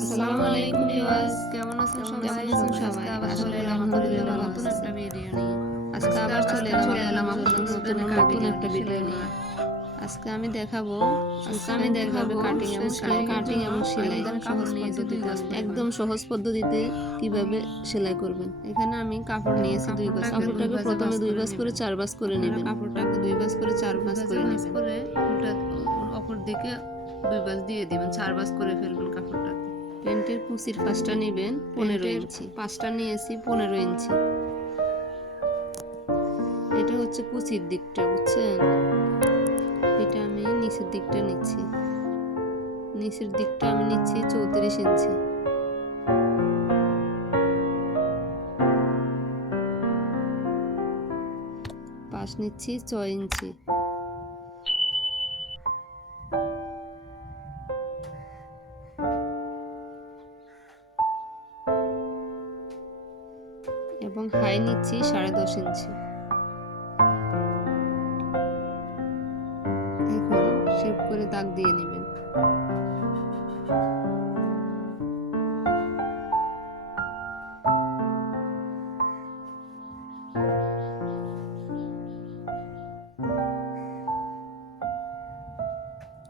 আসসালামু আলাইকুম ভিউয়ার্স, কেমন আছেন সবাই? আসলে আলহামদুলিল্লাহ নতুন একটা ভিডিও নিয়ে আজকে আবার চলে এলাম আপনাদের নতুন একটা ভিডিও নিয়ে। আজকে আমি দেখাবো কাটিং এবং সেলাই একদম সহজ পদ্ধতিতে কিভাবে সেলাই করবেন। এখানে আমি কাপড় নিয়েছি 2 গজ। কাপড়টাকে প্রথমে 2 গজ করে 4 ভাঁজ করে নেবেন। কাপড়টাকে 2 ভাঁজ করে 4 ভাঁজ করে উল্টা অপর দিকে 2 ভাঁজ দিয়ে দিবেন, 4 ভাঁজ করে ফেলবেন কাপড়টাকে। প্যান্টের কুচির পাঁচটা নেবেন 15 ইঞ্চি, পাঁচটা নিয়েছি 15 ইঞ্চি। এটা হচ্ছে কুচির দিকটা, বুঝছেন? এটা আমি নিচের দিকটা নিচ্ছি, নিচের দিকটা আমি নিচ্ছি 34 ইঞ্চি। পাশ নিচ্ছি 6 ইঞ্চি। এবং হাই নিচ্ছি 10.5 ইঞ্চি। এখন শেপ করে দাগ দিয়ে নেবেন।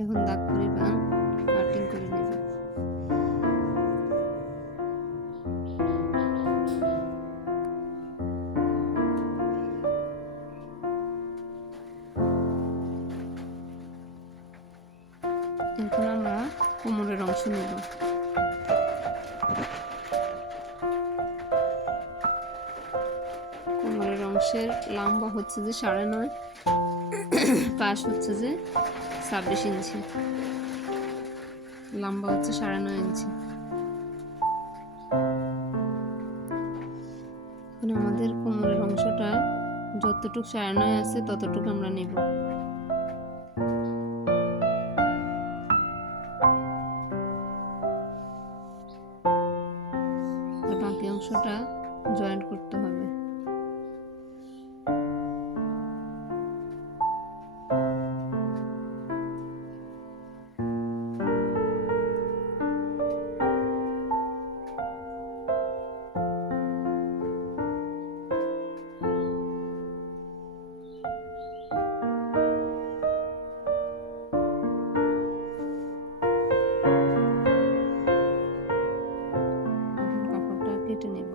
এখন দাগ পরিমাণ কাটিং করে নেবেন। এখন আমরা কোমরের অংশ নেব। কোমরের অংশের লম্বা হচ্ছে যে 9.5, পাশ হচ্ছে যে 26 ইঞ্চি, লম্বা হচ্ছে 9.5 ইঞ্চি। এখন আমাদের কোমরের অংশটা যতটুকু 9.5 আছে ততটুকু আমরা নেব। আর বাকি অংশটা জয়েন্ট করতে হবে। কেটে নেব।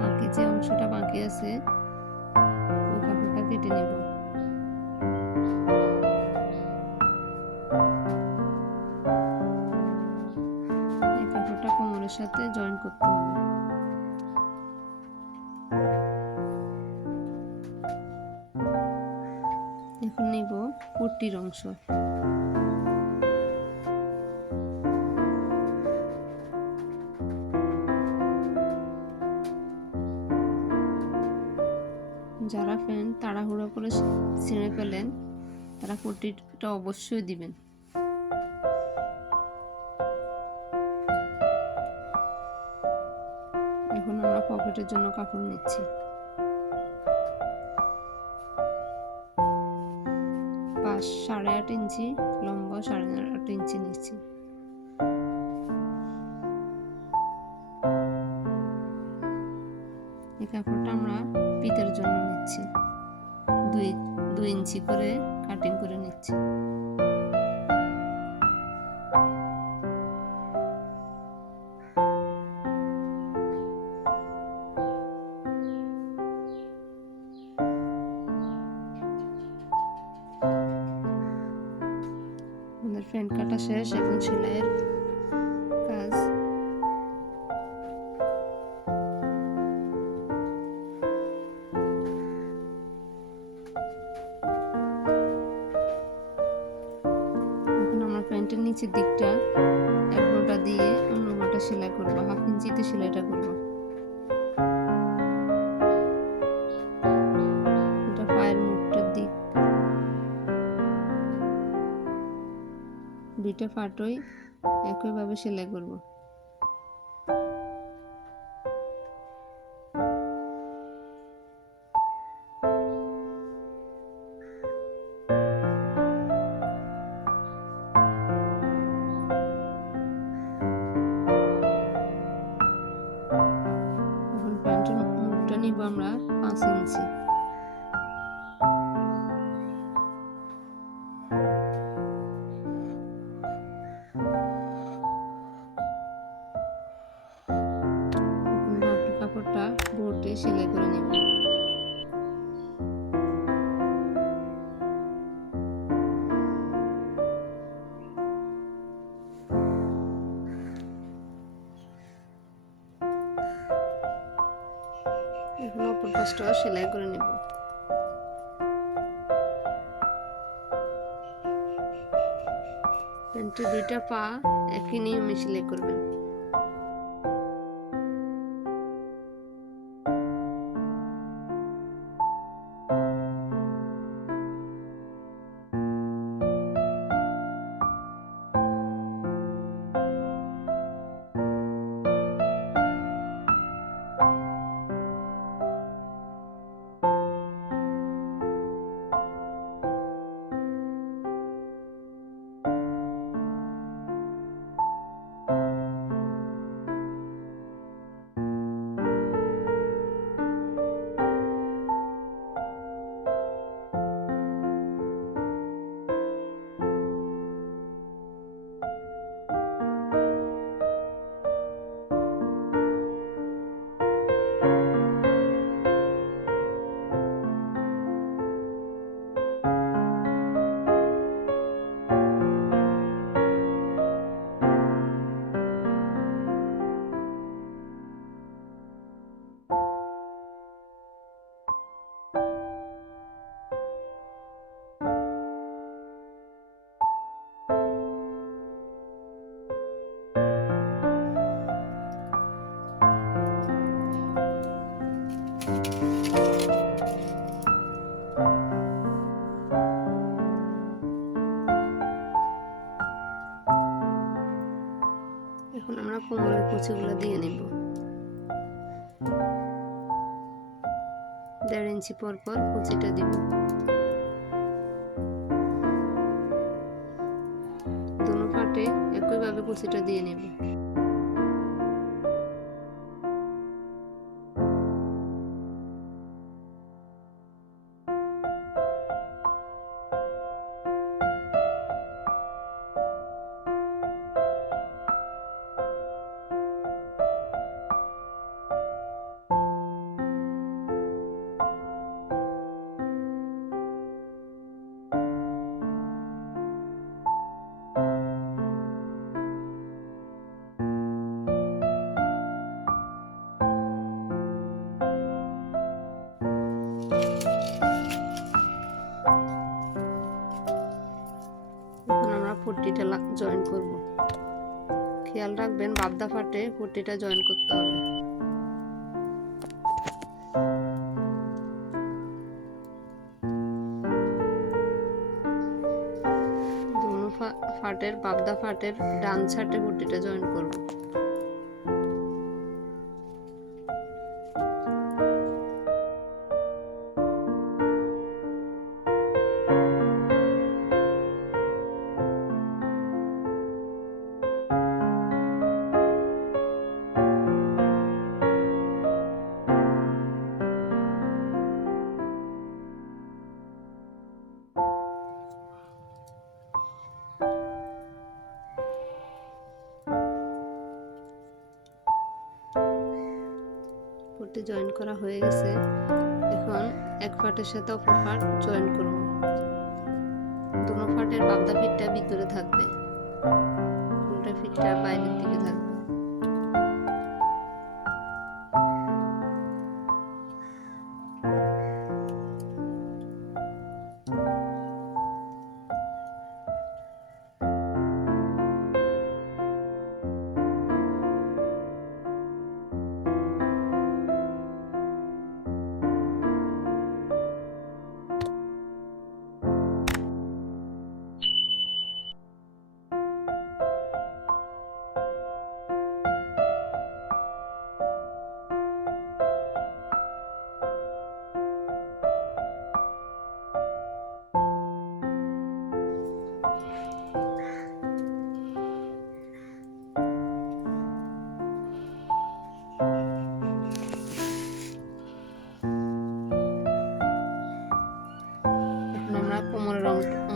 বাকি যে অংশটা বাকি আছে ওই কাপড়টা কেটে নেব। এই কাপড়টা কোমরের সাথে জয়েন করতে হবে। এখন নেব পট্টির অংশ। যারা প্যান্ট তাড়াহুড়ো করে ছিঁড়ে ফেলেন তারা পট্টিটা অবশ্যই দিবেন। এখন আমরা পকেটের জন্য কাপড় নিচ্ছি। পাশ 8.5 ইঞ্চি, লম্বা 8.5 ইঞ্চি নিচ্ছি। এই কাপড়টা আমরা পিতের জন্য নিচ্ছি, 2 ইঞ্চি করে কাটিং করে নিচ্ছি। আমাদের ফ্রন্ট কাটা শেষ, এখন সেলাইয়ের কাজ। এখন আমরা প্যান্টের নিচের দিকটা এক মোটা দিয়ে অন্য মোটা সেলাই করবো, 1/2 ইঞ্চিতে সেলাইটা করবো। এটা পায়ের মুখটার দিক। দুইটা পাটই একইভাবে সেলাই করব। এখন প্যান্টের মুখটা নিব আমরা 5 ইঞ্চি। কাপড়টা বোটে সেলাই করে নেব। এখন অপর পাশটাও সেলাই করে নেব। প্যান্টের দুইটা পা একই নিয়মে সেলাই করবেন। এখন আমরা কোমরের কুচিগুলো দিয়ে নেব। 1.5 ইঞ্চি পর পর কুচিটা দিব। দোনো পাটে একইভাবে কুচিটা দিয়ে নেব। পট্টিটা জয়েন করব। খেয়াল রাখবেন বাবদা ফাটে পট্টিটা জয়েন করতে হবে। দোনো ফাটের বাবদা ফাটের ডান সাইডে পট্টিটা জয়েন করব। পট্টি জয়েন করা হয়ে গেছে। এখন এক ফাটের সাথে অপর ফাট জয়েন করব। দোনো ফাটের বাবদা ফিটটা ভিতরে থাকবে, উল্টা ফিটটা বাইরের দিকে থাকবে।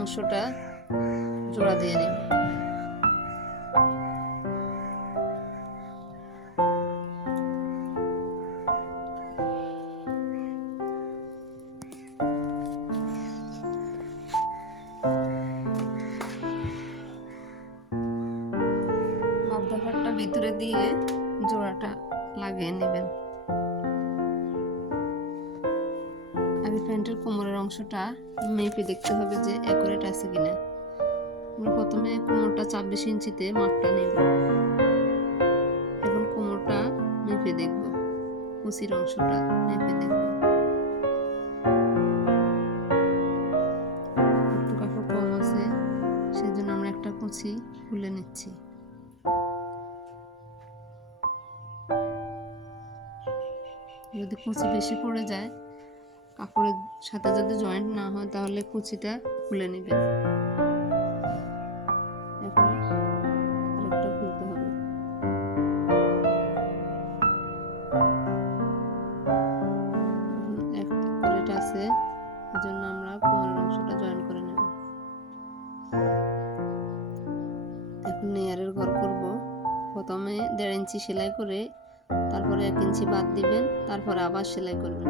অংশটা জোড়া দিয়ে নেব। মাপদারটা ভিতরে দিয়ে জোড়াটা লাগিয়ে নেবেন। আগে প্যান্টের কোমরের অংশটা মেপে দেখতে হবে যে অ্যাকুরেট আছে কিনা। আমরা প্রথমে কোমরটা 26 ইঞ্চিতে মাপটা নেব, এখন কোমরটা মেপে দেখব, কুচির অংশটা মেপে দেখব। একটু কাপড় কম আছে, সেজন্য আমরা একটা কুচি খুলে নিচ্ছি। যদি কুচি বেশি পড়ে যায়, কাপড়ের সাথে যদি জয়েন্ট না হয়, তাহলে কুচিটা খুলে নেবেন। এখন আরেকটা খুলতে হবে। একটা আছে, এজন্য আমরা কোমরের অংশটা জয়েন করে নেব। এখন নেয়ারের ঘর করব। প্রথমে 1.5 ইঞ্চি সেলাই করে তারপরে 1 ইঞ্চি বাদ দিবেন, তারপরে আবার সেলাই করবেন।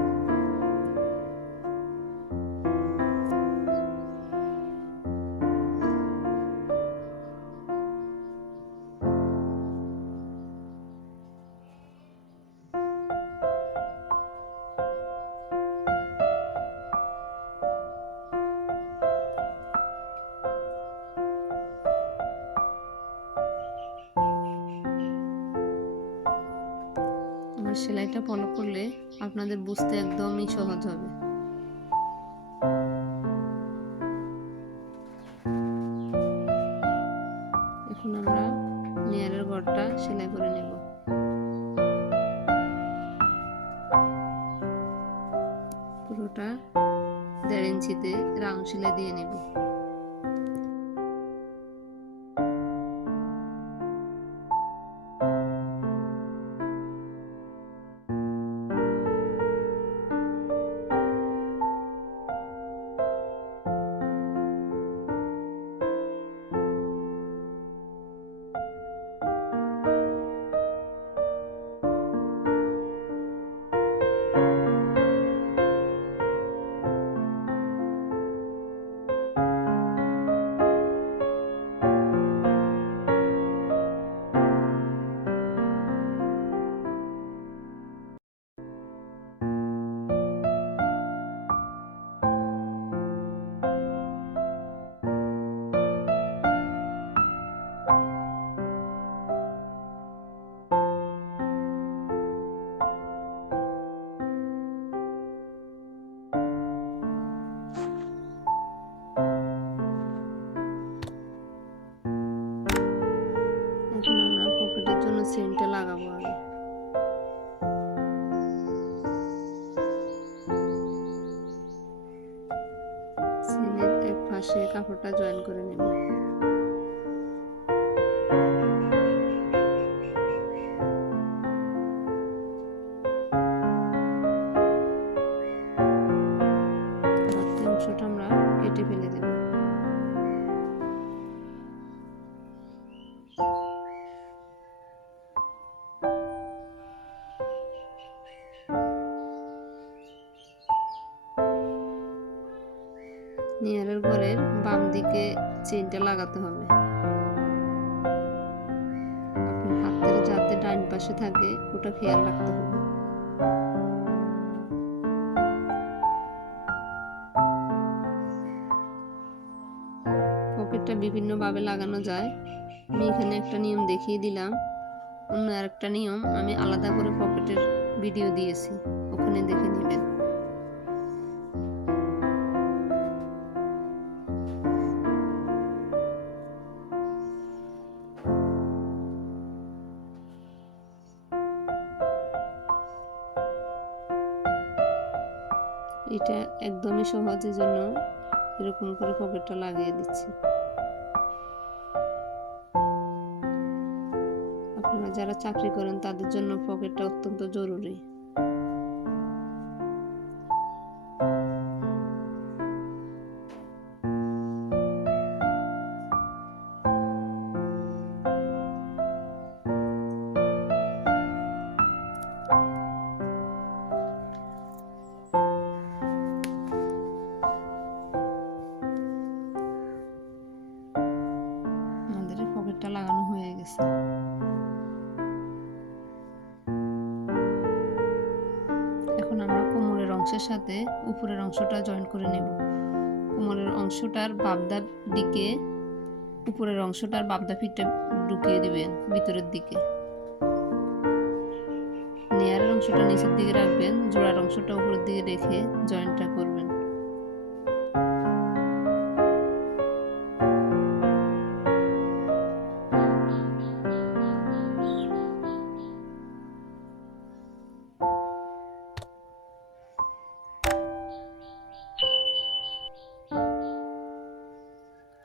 আমার সেলাইটা ফলো করলে আপনাদের বুঝতে একদমই সহজ হবে। এখন আমরা নেয়ারের ঘরটা সেলাই করে নেব। পুরোটা 1.5 ইঞ্চিতে রাউন্ড সেলাই দিয়ে নেব। এখন আমরা পকেটের জন্য চেইনটা লাগাবো। আগে চেইনের এক পাশে কাপড়টা জয়েন করে নেব। বাড়তি অংশটা আমরা কেটে ফেলে দেব। নেয়ারের ঘরের বাম দিকে চেইনটা লাগাতে হবে। আপনার হাতের যাতে ডান পাশে থাকে ওটা খেয়াল রাখতে হবে। পকেটটা বিভিন্ন ভাবে লাগানো যায়। আমি এখানে একটা নিয়ম দেখিয়ে দিলাম। অন্য আরেকটা নিয়ম আমি আলাদা করে পকেটের ভিডিও দিয়েছি, ওখানে দেখে নেবেন। এটা একদমই সহজ, জন্য এরকম করে পকেটটা লাগিয়ে দিচ্ছি। আপনারা যারা চাকরি করেন তাদের জন্য পকেটটা অত্যন্ত জরুরি। অংশের সাথে উপরের অংশটা জয়েন করে নেব। কোমরের অংশটার বাবদার দিকে উপরের অংশটার বাবদা ফিটটা ঢুকিয়ে দিবেন ভিতরের দিকে। নেয়ারের অংশটা নিচের দিকে রাখবেন, জোড়ার অংশটা উপরের দিকে রেখে জয়েন্টটা করবেন।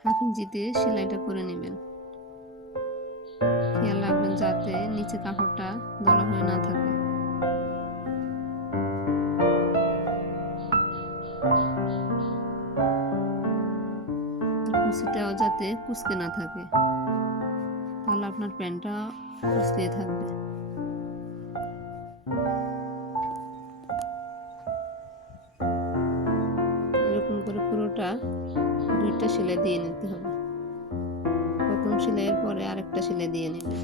হাফ ইঞ্চিতে সেলাইটা করে নেবেন। খেয়াল রাখবেন যাতে নিচে কাপড়টা দলা হয়ে না থাকে। কুচিটাও যাতে কুচকে না থাকে, তাহলে আপনার প্যান্টটা কুচকে থাকবে। এরকম করে পুরোটা দুইটা সেলাই দিয়ে নিতে হবে। প্রথম সেলাইয়ের পরে আরেকটা সেলাই দিয়ে নেবেন।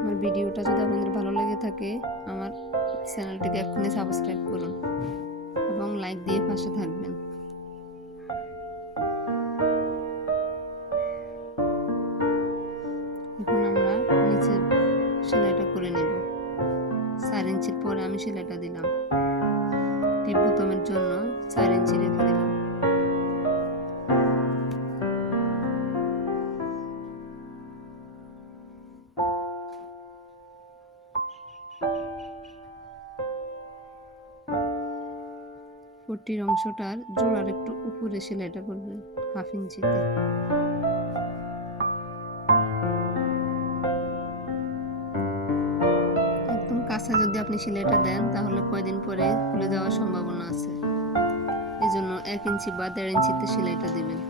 আমার ভিডিওটা যদি আপনাদের ভালো লেগে থাকে আমার চ্যানেলটিকে এক্ষুনি সাবস্ক্রাইব করুন এবং লাইক দিয়ে পাশে থাকবেন। এখন আমরা নিচের সেলাইটা করে নেব। 4 ইঞ্চির পরে আমি সেলাইটা দিলাম। টিপ বোতামের জন্য 4 ইঞ্চি রেখে দিলাম। পট্টির অংশটার জোড়ার একটু উপরে সেলাইটা করবেন হাফ ইঞ্চিতে। একদম কাছে যদি আপনি সেলাইটা দেন তাহলে কয়দিন পরে খুলে যাওয়ার সম্ভাবনা আছে, এই জন্য 1 ইঞ্চি বা 1.5 ইঞ্চিতে সেলাইটা দিবেন।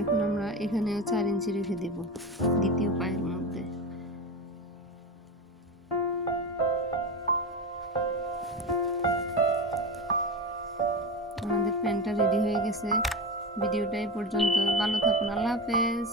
এখন আমরা এখানেও 4 ইঞ্চি রেখে দেব দ্বিতীয় পায়ের মধ্যে। আমাদের প্যান্টটা রেডি হয়ে গেছে। ভিডিওটা এই পর্যন্ত। ভালো থাকুন। আল্লাহ হাফেজ।